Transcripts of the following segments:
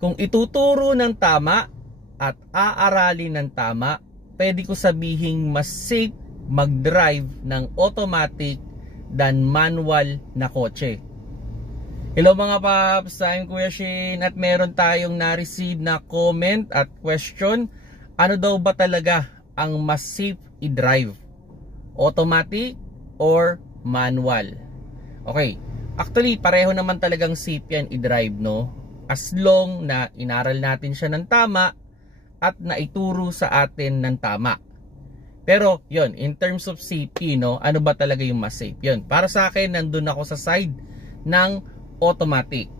Kung ituturo ng tama at aaralin ng tama, pwede ko sabihing mas safe mag-drive ng automatic than manual na kotse. Hello mga paps, I'm Kuya Shane at meron tayong na-receive na comment at question. Ano daw ba talaga ang mas safe i-drive? Automatic or manual? Okay, actually pareho naman talagang safe yan i-drive, no? As long na inaral natin siya ng tama at naituro sa atin ng tama. Pero yon, in terms of safety, no, ano ba talaga yung mas safe? Yon, para sa akin nandun ako sa side ng automatic.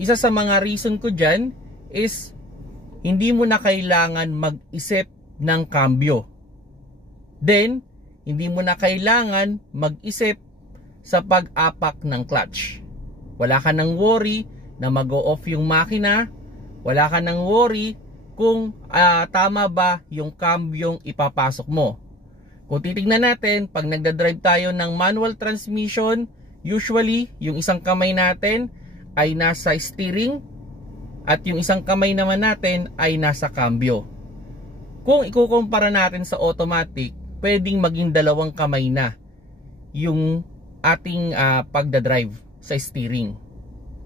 Isa sa mga reason ko dyan is hindi mo na kailangan mag-isip ng cambio. Then, hindi mo na kailangan mag-isip sa pag-apak ng clutch. Wala ka nang worry na mag-o-off yung makina. Wala ka nang worry kung tama ba yung cambyong ipapasok mo. Kung titignan natin, pag nagdadrive tayo ng manual transmission, usually yung isang kamay natin ay nasa steering at yung isang kamay naman natin ay nasa cambio. Kung ikukumpara natin sa automatic, pwedeng maging dalawang kamay na yung ating pagdadrive sa steering.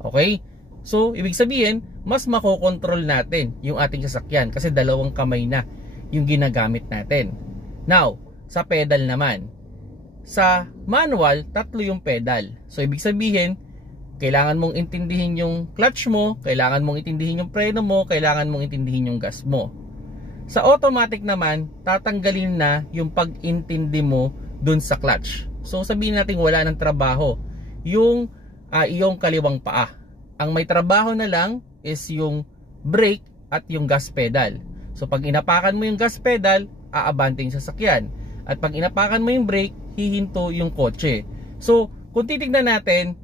Okay? So, ibig sabihin, mas makokontrol natin yung ating sasakyan kasi dalawang kamay na yung ginagamit natin. Now, sa pedal naman. Sa manual, tatlo yung pedal. So, ibig sabihin, kailangan mong intindihin yung clutch mo, kailangan mong intindihin yung preno mo, kailangan mong intindihin yung gas mo. Sa automatic naman, tatanggalin na yung pag-intindi mo dun sa clutch. So, sabihin natin wala ng trabaho yung iyong kaliwang paa. Ang may trabaho na lang is yung brake at yung gas pedal. So pag inapakan mo yung gas pedal, aabante yung sasakyan. At pag inapakan mo yung brake, hihinto yung kotse. So kung titignan natin,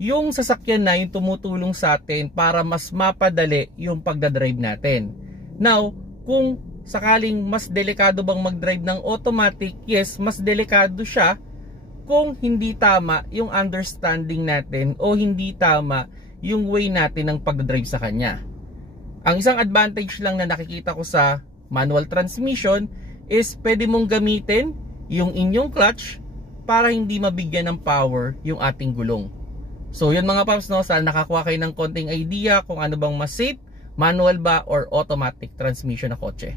yung sasakyan na yung tumutulong sa atin para mas mapadali yung pagdadrive natin. Now, kung sakaling mas delikado bang mag-drive ng automatic, yes, mas delikado siya kung hindi tama yung understanding natin o hindi tama yung way natin ng pagdadrive sa kanya. Ang isang advantage lang na nakikita ko sa manual transmission is pwede mong gamitin yung inyong clutch para hindi mabigyan ng power yung ating gulong. So yun mga paps, no, sana nakakuha kayo ng konting idea kung ano bang mas safe, manual ba or automatic transmission na kotse.